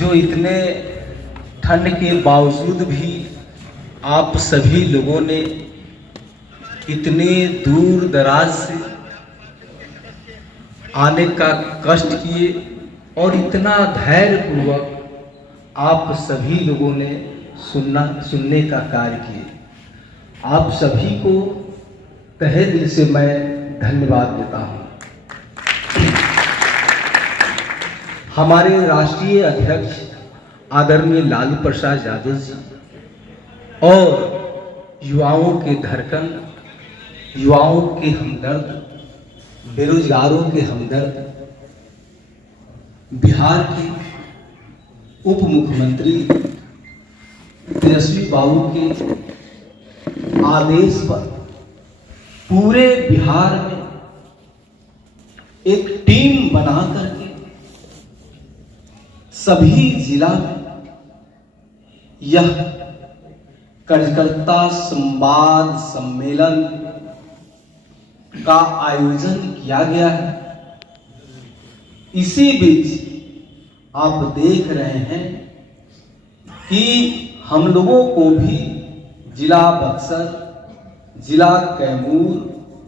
जो इतने ठंड के बावजूद भी आप सभी लोगों ने इतने दूर दराज से आने का कष्ट किए और इतना धैर्यपूर्वक आप सभी लोगों ने सुनने का कार्य किए। आप सभी को तहे दिल से मैं धन्यवाद देता हूँ। हमारे राष्ट्रीय अध्यक्ष आदरणीय लालू प्रसाद यादव जी और युवाओं के धड़कन, युवाओं के हमदर्द, बेरोजगारों के हमदर्द, बिहार के उप मुख्यमंत्री तेजस्वी बाबू के आदेश पर पूरे बिहार में एक टीम बना करके सभी जिला में यह कार्यकर्ता संवाद सम्मेलन का आयोजन किया गया है। इसी बीच आप देख रहे हैं कि हम लोगों को भी जिला बक्सर, जिला कैमूर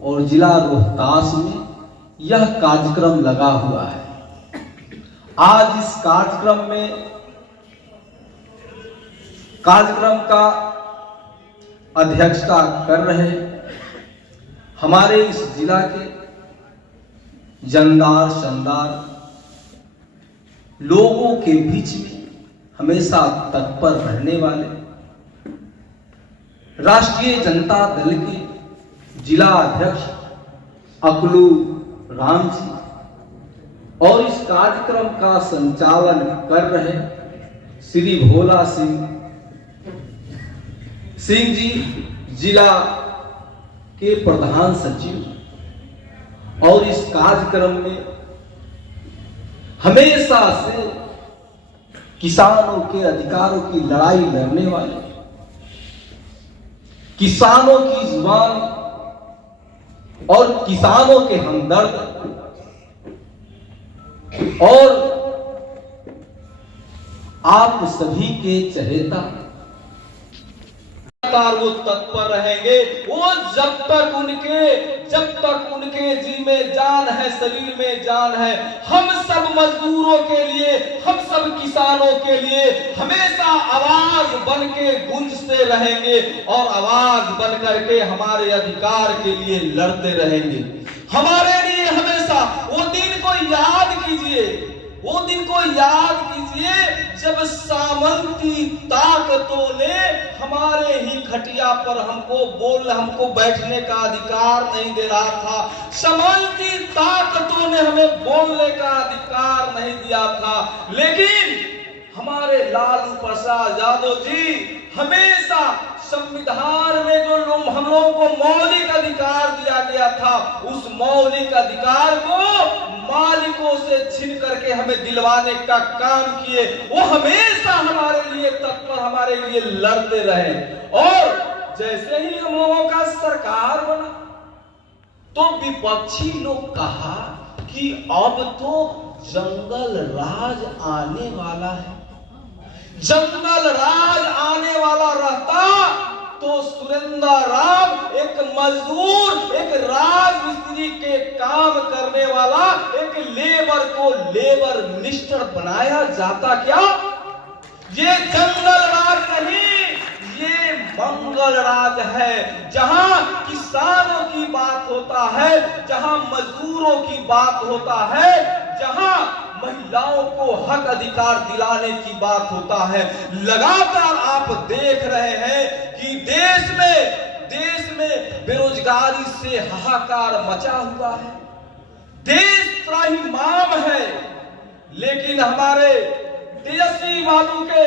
और जिला रोहतास में यह कार्यक्रम लगा हुआ है। आज इस कार्यक्रम का अध्यक्षता कर रहे हमारे इस जिला के जानदार शानदार लोगों के बीच में हमेशा तत्पर रहने वाले राष्ट्रीय जनता दल के जिला अध्यक्ष अकलू राम जी और इस कार्यक्रम का संचालन कर रहे श्री भोला सिंह जी, जिला के प्रधान सचिव, और इस कार्यक्रम में हमेशा से किसानों के अधिकारों की लड़ाई लड़ने वाले, किसानों की जुबान और किसानों के हमदर्द और आप सभी के चहेता वो तत्पर रहेंगे। वो जब तक उनके जी में जान है, शरीर में जान है, हम सब मजदूरों के लिए, हम सब किसानों के लिए हमेशा आवाज बन के गूंजते रहेंगे और आवाज बन करके हमारे अधिकार के लिए लड़ते रहेंगे। हमारे लिए हमेशा वो दिन को याद कीजिए, वो दिन को याद कीजिए जब सामंती ताकतों ने हमारे ही खटिया पर हमको बैठने का अधिकार नहीं दे रहा था। सामंती ताकतों ने हमें बोलने का अधिकार नहीं दिया था, लेकिन हमारे लालू प्रसाद यादव जी हमेशा संविधान में जो हम लोगों को मौलिक अधिकार दिया गया था, उस मौलिक अधिकार को मालिकों से छीन करके हमें दिलवाने का काम किए। वो हमेशा हमारे लिए तत्पर, हमारे लिए लड़ते रहे। और जैसे ही हम लोगों का सरकार बना तो विपक्षी लोग कहा कि अब तो जंगल राज आने वाला है। जंगल राज आने वाला रहता तो सुरेंद्र राम एक मजदूर, एक राजमिस्त्री के काम करने वाला एक लेबर को लेबर मिनिस्टर बनाया जाता क्या? ये जंगल राज नहीं, ये मंगल राज है, जहां किसानों की बात होता है, जहां मजदूरों की बात होता है, जहां महिलाओं को हक अधिकार दिलाने की बात होता है। लगातार आप देख रहे हैं कि देश में बेरोजगारी से हाहाकार मचा हुआ है, देश त्राहिमाम है, लेकिन हमारे तेजस्वी बाबू के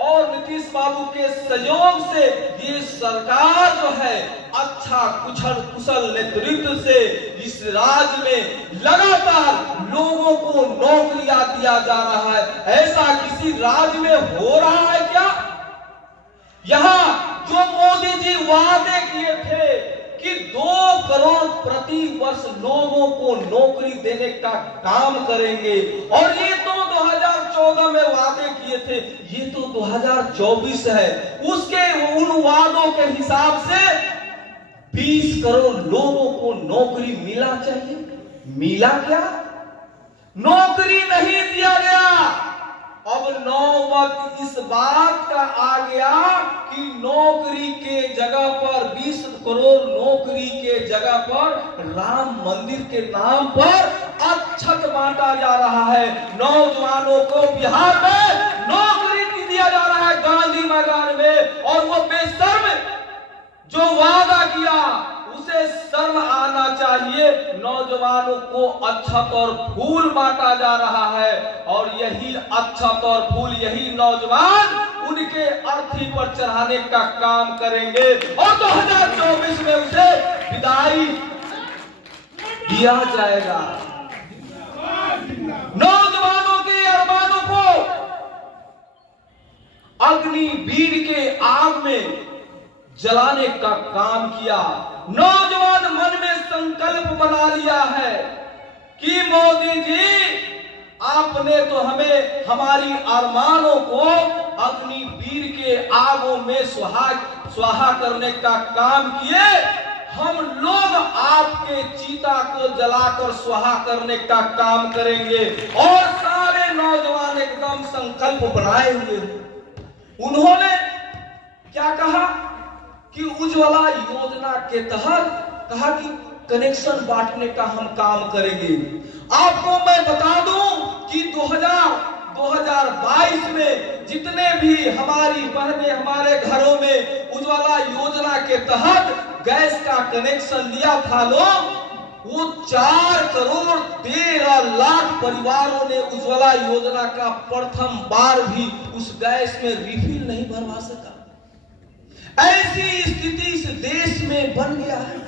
और नीतीश बाबू के सहयोग से ये सरकार जो है अच्छा कुशल नेतृत्व से इस राज्य में लगातार लोगों को नौकरियां दिया जा रहा है। ऐसा किसी राज्य में हो रहा है क्या? यहाँ जो मोदी जी वादे किए थे कि 2 करोड़ प्रति वर्ष लोगों को नौकरी देने का काम करेंगे, और ये तो 2014 में वादे किए किए थे, ये तो 2024 है, उसके उन वादों के हिसाब से 20 करोड़ लोगों को नौकरी मिला चाहिए, मिला क्या? नौकरी नहीं दिया गया। अब नौबत इस बात का आ गया कि नौकरी के जगह पर 20 करोड़ नौकरी के जगह पर राम मंदिर के नाम पर अक्षत बांटा जा रहा है। नौजवानों को बिहार में नौकरी नहीं दिया जा रहा है गांधी मैदान में, और वो बेशर्म जो वादा किया उसे शर्म आना चाहिए। नौजवानों को अक्षत और फूल बांटा जा रहा है, और यही अक्षत और फूल यही नौजवान उनके अर्थी पर चढ़ाने का काम करेंगे, और 2024 में उसे विदाई दिया जाएगा। नौजवानों के अरमानों को अग्निवीर के आग में जलाने का काम किया। नौजवान मन में संकल्प बना लिया है कि मोदी जी, आपने तो हमें हमारी अरमानों को अग्निवीर के आगों में स्वाहा करने का काम किए, हम लोग आपके चीता को जलाकर स्वाहा करने का काम करेंगे। और सारे नौजवान एकदम संकल्प बनाए हुए हैं। उन्होंने क्या कहा कि उज्ज्वला योजना के तहत कहा कि कनेक्शन बांटने का हम काम करेंगे। आपको मैं बता दूं कि 2022 में जितने भी हमारी बहनें हमारे घरों में उज्ज्वला योजना के तहत गैस का कनेक्शन लिया था लोग, वो 4 करोड़ 13 लाख परिवारों ने उज्ज्वला योजना का प्रथम बार भी उस गैस में रिफिल नहीं भरवा सका। ऐसी स्थिति इस देश में बन गया है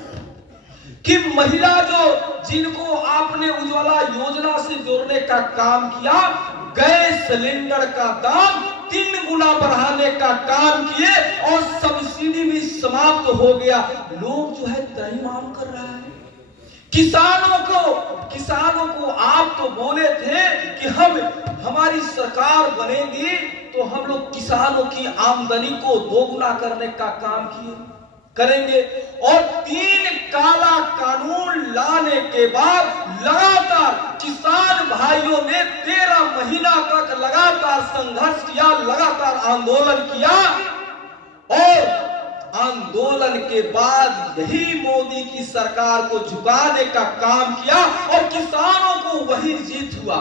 कि महिला जिनको आपने उज्ज्वला योजना से जोड़ने का काम किया, गैस सिलेंडर का दाम 3 गुना बढ़ाने का काम किए, और सब्सिडी भी समाप्त हो गया। लोग जो है त्रैमाम कर रहा है। किसानों को आप तो बोले थे कि हमारी सरकार बनेगी तो हम लोग किसानों की आमदनी को दोगुना करने का काम करेंगे, और 3 काला कानून लाने के बाद लगातार किसान भाइयों ने 13 महीना तक लगातार संघर्ष किया, लगातार आंदोलन किया, और आंदोलन के बाद यही मोदी की सरकार को झुकाने का काम किया, और किसानों को वही जीत हुआ।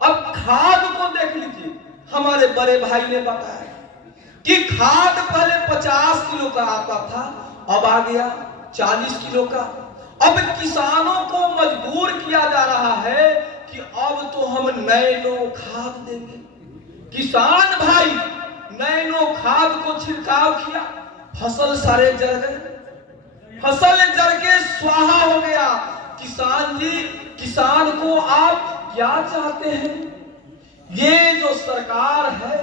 अब खाद को देख लीजिए, हमारे बड़े भाई ने बताया कि खाद पहले 50 किलो का आता था, अब आ गया 40 किलो का। अब किसानों को मजबूर किया जा रहा है कि अब तो हम नैनो खाद देंगे। किसान भाई नैनो खाद को छिड़काव किया, फसल सारे जल गए, फसल जल के स्वाहा हो गया। किसान जी, किसान को आप क्या चाहते हैं? ये जो सरकार है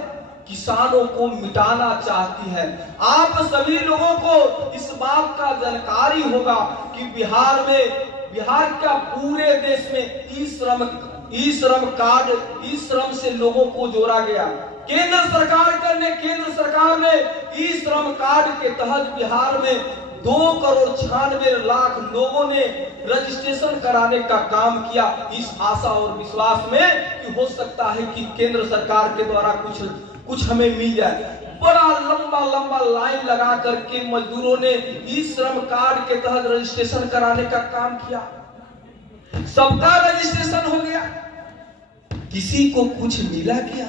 किसानों को मिटाना चाहती है। आप सभी लोगों को इस बात का जानकारी होगा कि बिहार क्या पूरे देश में ई श्रम कार्ड, ई श्रम से लोगों को जोड़ा गया। केंद्र सरकार ने ई श्रम कार्ड के तहत बिहार में 2 करोड़ 96 लाख लोगों ने रजिस्ट्रेशन कराने का काम किया, इस आशा और विश्वास में कि हो सकता है कि केंद्र सरकार के द्वारा कुछ हमें मिल जाए। बड़ा लंबा लाइन लगा करके मजदूरों ने ई श्रम कार्ड के तहत रजिस्ट्रेशन कराने का काम किया, सबका रजिस्ट्रेशन हो गया। किसी को कुछ मिला क्या?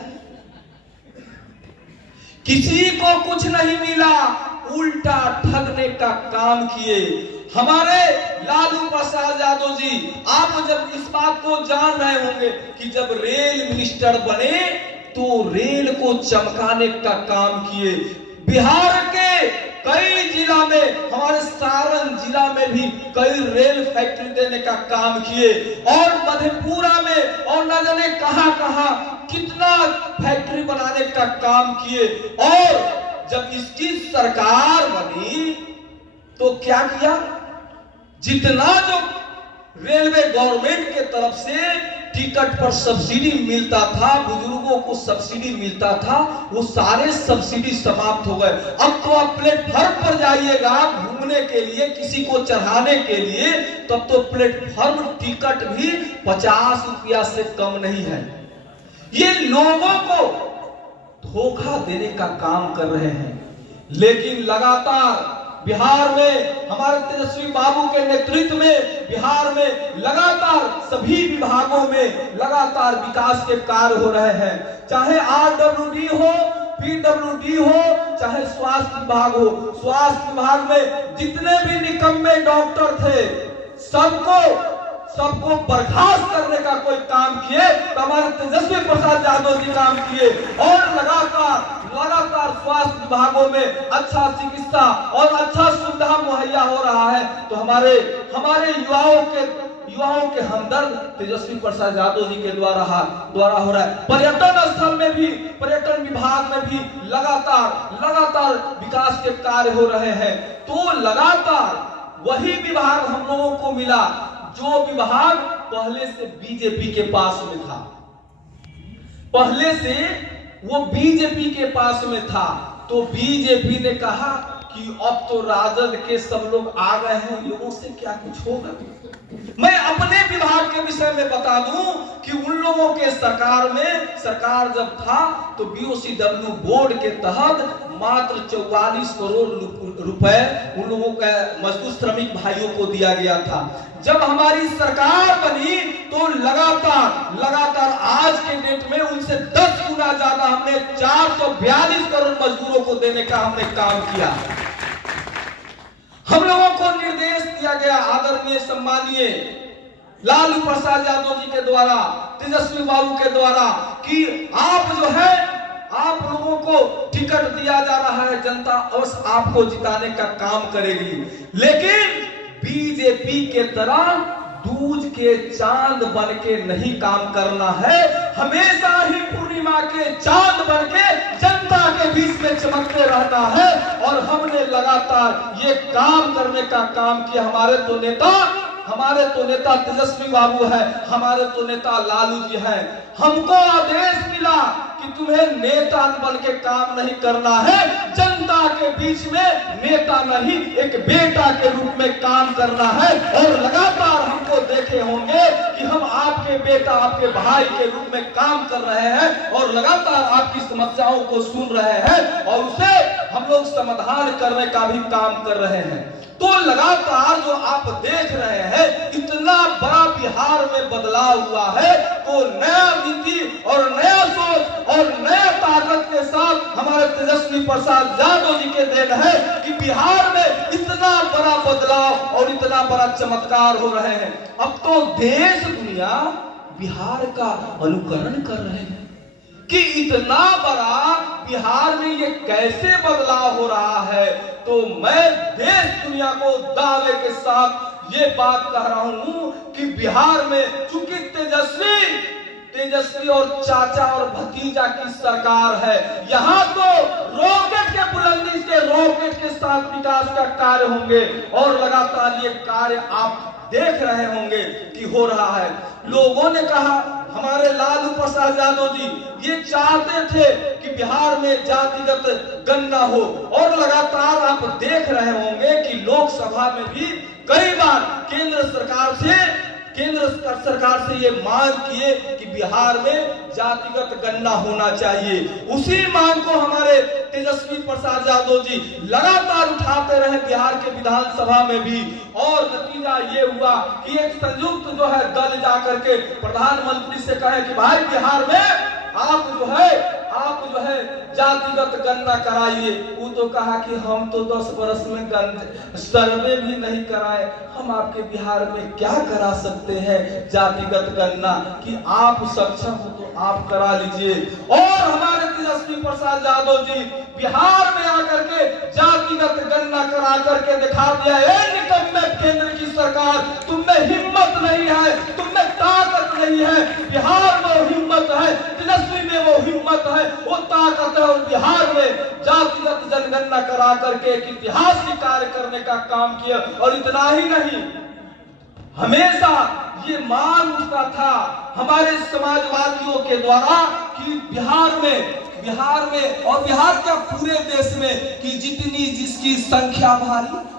किसी को कुछ नहीं मिला, उल्टा ठगने का काम किए हमारे लालू प्रसाद यादव जी। आप जब इस बात को जान रहे होंगे कि जब रेल मिनिस्टर बने तो रेल को चमकाने का काम किए। बिहार के कई जिला में, हमारे सारण जिला में भी कई रेल फैक्ट्री देने का काम किए, और मधेपुरा में और न जाने कहां कितना फैक्ट्री बनाने का काम किए। और जब इसकी सरकार बनी तो क्या किया? जितना जो रेलवे गवर्नमेंट के तरफ से टिकट पर सब्सिडी मिलता था, बुजुर्गों को सब्सिडी मिलता था, वो सारे सब्सिडी समाप्त हो गए। अब तो आप प्लेटफॉर्म पर जाइएगा घूमने के लिए, किसी को चढ़ाने के लिए, तब तो प्लेटफॉर्म टिकट भी 50 रुपया से कम नहीं है। ये लोगों को धोखा देने का काम कर रहे हैं। लेकिन लगातार बिहार में हमारे तेजस्वी बाबू के नेतृत्व में बिहार में लगातार सभी विभागों में लगातार विकास के कार्य हो रहे हैं। चाहे आरडब्ल्यूडी हो, पीडब्ल्यूडी हो, चाहे स्वास्थ्य विभाग हो। स्वास्थ्य विभाग में जितने भी निकम्मे डॉक्टर थे सबको बर्खास्त करने का कोई काम किए तो हमारे तेजस्वी प्रसाद यादव जी काम किए। और लगातार स्वास्थ्य विभागों में अच्छा चिकित्सा और अच्छा सुविधा मुहैया हो रहा है। तो हमारे युवाओं के हमदर्द तेजस्वी प्रसाद यादव जी के द्वारा हो रहा है। पर्यटन स्थल में भी, पर्यटन विभाग में भी लगातार विकास के कार्य हो रहे हैं। तो लगातार वही विभाग हम लोगों को मिला जो विभाग पहले से बीजेपी के पास में था, पहले से वो बीजेपी के पास में था। तो बीजेपी ने कहा कि अब तो राजद के सब लोग आ गए हैं, लोगों से क्या कुछ होगा। मैं अपने विभाग के विषय में बता दूं कि उन लोगों के सरकार जब था तो बीओसीडब्ल्यू बोर्ड के तहत मात्र 44 करोड़ रुपए उन लोगों के मजदूर श्रमिक भाइयों को दिया गया था। जब हमारी सरकार बनी तो लगातार आज के डेट में उनसे 10 गुना ज्यादा हमने 442 करोड़ मजदूरों को देने का हमने काम किया। हम लोगों को निर्देश दिया गया आदरणीय सम्मानीय लालू प्रसाद यादव जी के द्वारा, तेजस्वी बाबू के द्वारा कि आप लोगों को टिकट दिया जा रहा है, जनता अवश्य आपको जिताने का काम करेगी। लेकिन बीजेपी के तरह दूज के चांद बन के नहीं काम करना है, हमेशा ही पूर्णिमा के चांद बन के जनता के बीच में चमकते रहता है। और हमने लगातार ये काम करने का काम किया। हमारे तो नेता तेजस्वी बाबू है, हमारे तो नेता लालू जी हैं। हमको आदेश मिला कि तुम्हें नेता बन के काम नहीं करना है, जनता के बीच में नेता नहीं एक बेटा के रूप में काम करना है। और लगातार हमको देखे होंगे कि हम आपके बेटा, आपके भाई के रूप में काम कर रहे हैं और लगातार आपकी समस्याओं को सुन रहे हैं और उसे हम लोग समाधान करने का भी काम कर रहे हैं। तो लगातार जो आप देख रहे हैं इतना बड़ा बिहार में बदलाव हुआ है, तो नया नीति और नया सोच और नया ताकत के साथ हमारे तेजस्वी प्रसाद यादव जी के देन है कि बिहार में इतना बड़ा बदलाव और इतना बड़ा चमत्कार हो रहे हैं। अब तो देश दुनिया बिहार का अनुकरण कर रहे हैं कि इतना बड़ा बिहार में ये कैसे बदलाव हो रहा है। तो मैं देश दुनिया को दावे के साथ ये बात कह रहा हूं कि बिहार में चूंकि तेजस्वी और चाचा और भतीजा की सरकार है, यहाँ तो रॉकेट के बुलंदी से रॉकेट के साथ विकास का कार्य होंगे और लगातार ये कार्य आप देख रहे होंगे कि हो रहा है। लोगों ने कहा, हमारे लालू प्रसाद यादव जी ये चाहते थे कि बिहार में जातिगत गणना हो और लगातार आप देख रहे होंगे कि लोकसभा में भी कई बार केंद्र सरकार से ये मांग किए कि बिहार में जातिगत गणना होना चाहिए। उसी मांग को हमारे तेजस्वी प्रसाद यादव जी लगातार उठाते रहे बिहार के विधानसभा में भी, और नतीजा ये हुआ कि एक संयुक्त जो है दल जाकर के प्रधानमंत्री से कहे कि भाई बिहार में आप जो है जातिगत गणना कराइए। वो तो कहा कि हम तो 10 वर्ष में सर्वे भी नहीं कराए, हम आपके बिहार में क्या करा सकते हैं जातिगत गणना, कि आप सक्षम हो तो आप करा लीजिए। और हमारे तेजस्वी प्रसाद यादव जी बिहार में आकर के जातिगत गणना करा करके दिखा दिया, निकम्मे केंद्र की सरकार, तुम में हिम्मत नहीं है, तुम में ताकत नहीं है। बिहार में हिम्मत है, तेजस्वी में वो हिम्मत है, वो ताकत है, और बिहार में जातिगत जनगणना करा करके एक ऐतिहासिक कार्य करने का काम किया। और इतना ही नहीं, हमेशा ये मांग उठता था हमारे समाजवादियों के द्वारा कि बिहार में और बिहार का पूरे देश में कि जितनी जिसकी संख्या भारी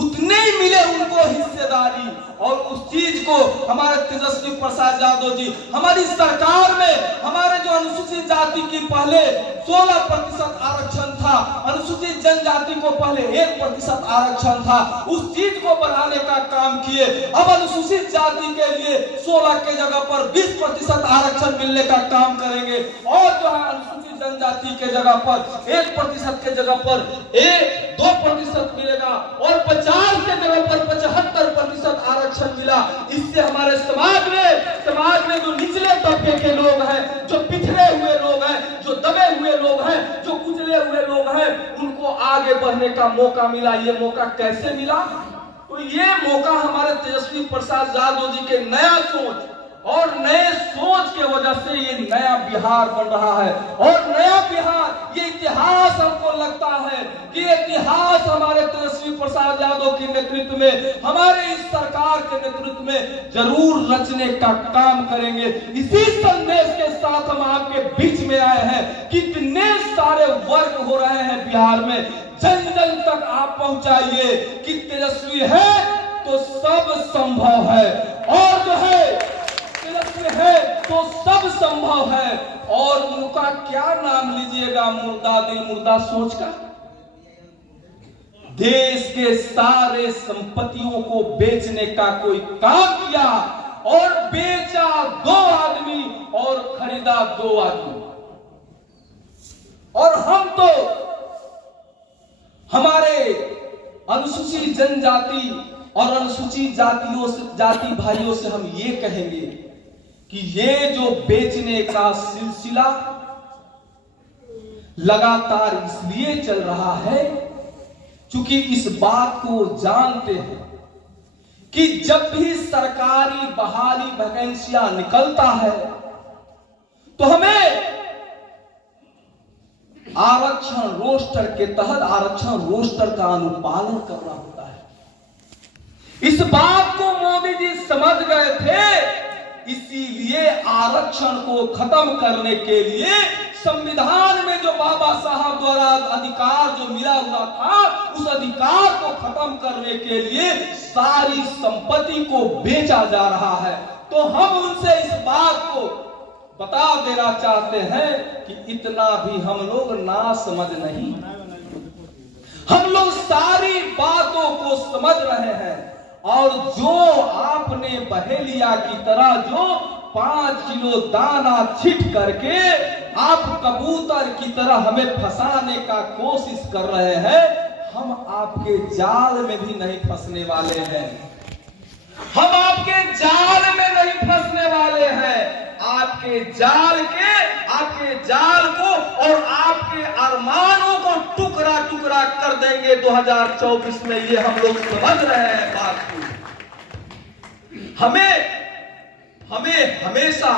उतने ही मिले उनको हिस्सेदारी। और उस चीज को हमारे तेजस्वी प्रसाद यादव जी हमारी सरकार में हमारे जो अनुसूचित जाति की पहले 16% आरक्षण था, अनुसूचित जनजाति को पहले 1% आरक्षण था, उस चीज को बढ़ाने का काम किए। अब अनुसूचित जाति के लिए 16 के जगह पर 20% आरक्षण मिलने का काम करेंगे और जो है अनुसूचित जनजाति के जगह पर 1% के जगह पर 2% मिलेगा और 50 के जगह पर 75% आरक्षण मिला। इससे हमारे समाज में जो निचले तबके के लोग हैं, जो पिछड़े हुए लोग हैं, जो दबे हुए लोग हैं, जो कुचले हुए लोग हैं, उनको आगे बढ़ने का मौका मिला। ये मौका कैसे मिला? तो ये मौका हमारे तेजस्वी प्रसाद यादव जी के नया सोच और नए सोच के वजह से ये नया बिहार बन रहा है। और नया बिहार ये इतिहास हमको लगता है कि इतिहास हमारे तेजस्वी प्रसाद यादव के नेतृत्व में, हमारे इस सरकार के नेतृत्व में जरूर रचने का काम करेंगे। इसी संदेश के साथ हम आपके बीच में आए हैं। कितने सारे वर्ग हो रहे हैं बिहार में, जन जन तक आप पहुंचाइए कि तेजस्वी है तो सब संभव है, और जो है है तो सब संभव है। और उनका क्या नाम लीजिएगा, मुर्दा दिल मुर्दा सोच का। देश के सारे संपत्तियों को बेचने का कोई काम किया और बेचा 2 आदमी और खरीदा 2 आदमी। और हम तो हमारे अनुसूचित जनजाति और अनुसूचित जाति भाइयों से हम ये कहेंगे कि ये जो बेचने का सिलसिला लगातार इसलिए चल रहा है क्योंकि इस बात को जानते हैं कि जब भी सरकारी बहाली वैकेंसियां निकलता है तो हमें आरक्षण रोस्टर के तहत आरक्षण रोस्टर का अनुपालन करना होता है। इस बात को मोदी जी समझ गए थे, इसीलिए आरक्षण को खत्म करने के लिए संविधान में जो बाबा साहब द्वारा अधिकार जो मिला हुआ था, उस अधिकार को खत्म करने के लिए सारी संपत्ति को बेचा जा रहा है। तो हम उनसे इस बात को बता देना चाहते हैं कि इतना भी हम लोग ना समझ नहीं, हम लोग सारी बातों को समझ रहे हैं। और जो आपने बहेलिया की तरह जो 5 किलो दाना छिट करके आप कबूतर की तरह हमें फंसाने का कोशिश कर रहे हैं, हम आपके जाल में भी नहीं फंसने वाले हैं। हम आपके जाल में नहीं फंसने वाले हैं। आपके जाल को और आपके अरमानों को टुकड़ा टुकड़ा कर देंगे 2024 में। ये हम लोग समझ रहे हैं बात को। हमें हमेशा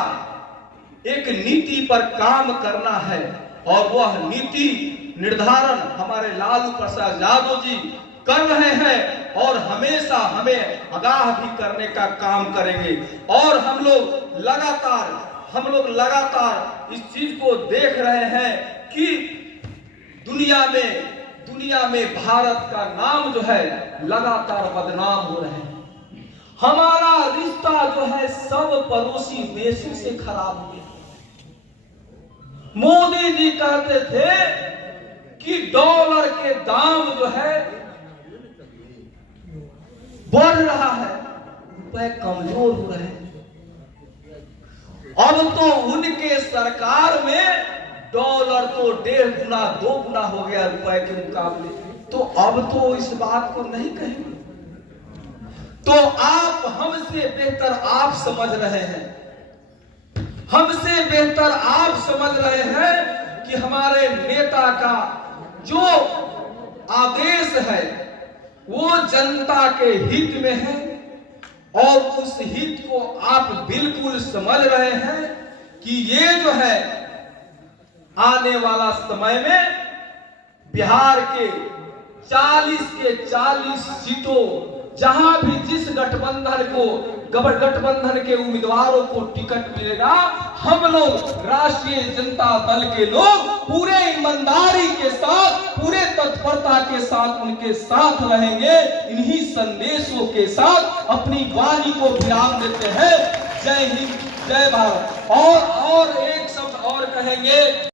एक नीति पर काम करना है और वह नीति निर्धारण हमारे लालू प्रसाद यादव जी कर रहे हैं और हमेशा हमें आगाह भी करने का काम करेंगे। और हम लोग लगातार इस चीज को देख रहे हैं कि दुनिया में भारत का नाम जो है लगातार बदनाम हो रहे हैं। हमारा रिश्ता जो है सब पड़ोसी देशों से खराब हो गया। मोदी जी कहते थे कि डॉलर के दाम जो है बढ़ रहा है, रुपए कमजोर हो रहे हैं। अब तो उनके सरकार में डॉलर तो 1.5 गुना 2 गुना हो गया रुपए के मुकाबले। तो अब तो इस बात को नहीं कहेंगे। तो आप हमसे बेहतर आप समझ रहे हैं, हमसे बेहतर आप समझ रहे हैं कि हमारे नेता का जो आदेश है वो जनता के हित में है और उस हित को आप बिल्कुल समझ रहे हैं कि ये जो है आने वाला समय में बिहार के 40 सीटों जहां भी जिस गठबंधन के उम्मीदवारों को टिकट मिलेगा, हम लोग राष्ट्रीय जनता दल के लोग पूरे ईमानदारी के साथ, पूरे तत्परता के साथ उनके साथ रहेंगे। इन्हीं संदेशों के साथ अपनी वाणी को विराम देते हैं। जय हिंद, जय भारत। और एक शब्द और कहेंगे।